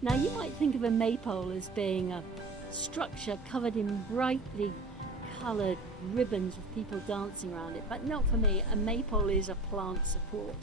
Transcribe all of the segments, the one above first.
Now you might think of a maypole as being a structure covered in brightly coloured ribbons with people dancing around it, but not for me. A maypole is a plant support.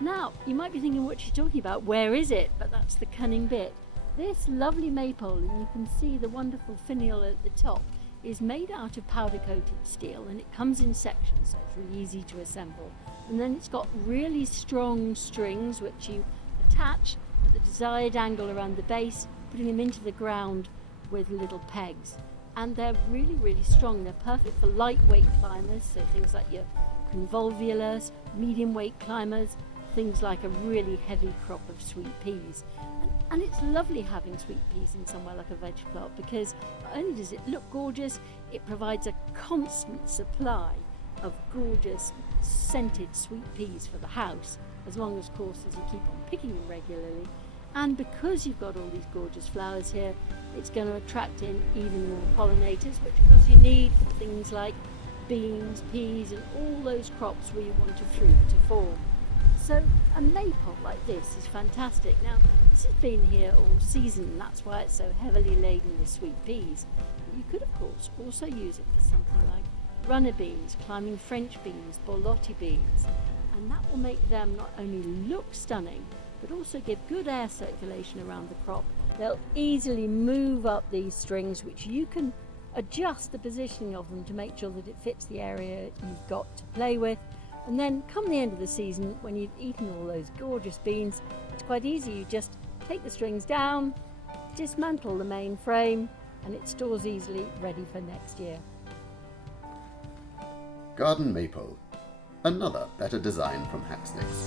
Now you might be thinking what she's talking about, where is it? But that's the cunning bit. This lovely maypole, and you can see the wonderful finial at the top, is made out of powder coated steel, and it comes in sections, so it's really easy to assemble. And then it's got really strong strings which you attach at the desired angle around the base, putting them into the ground with little pegs. And they're really strong. They're perfect for lightweight climbers, so things like your convolvulus, medium weight climbers, things like a really heavy crop of sweet peas. And it's lovely having sweet peas in somewhere like a veg plot, because not only does it look gorgeous, it provides a constant supply of gorgeous scented sweet peas for the house, as long as, of course, as you keep on picking them regularly. And because you've got all these gorgeous flowers here, it's going to attract in even more pollinators, which of course you need for things like beans, peas, and all those crops where you want a fruit to form. So a maypole like this is fantastic. Now, this has been here all season, and that's why it's so heavily laden with sweet peas. But you could, of course, also use it for something like runner beans, climbing French beans, borlotti beans, and that will make them not only look stunning, but also give good air circulation around the crop. They'll easily move up these strings, which you can adjust the positioning of them to make sure that it fits the area you've got to play with. And then come the end of the season, when you've eaten all those gorgeous beans, it's quite easy. You just take the strings down, dismantle the main frame, and it stores easily, ready for next year. Garden Maypole, another better design from Hacksnicks.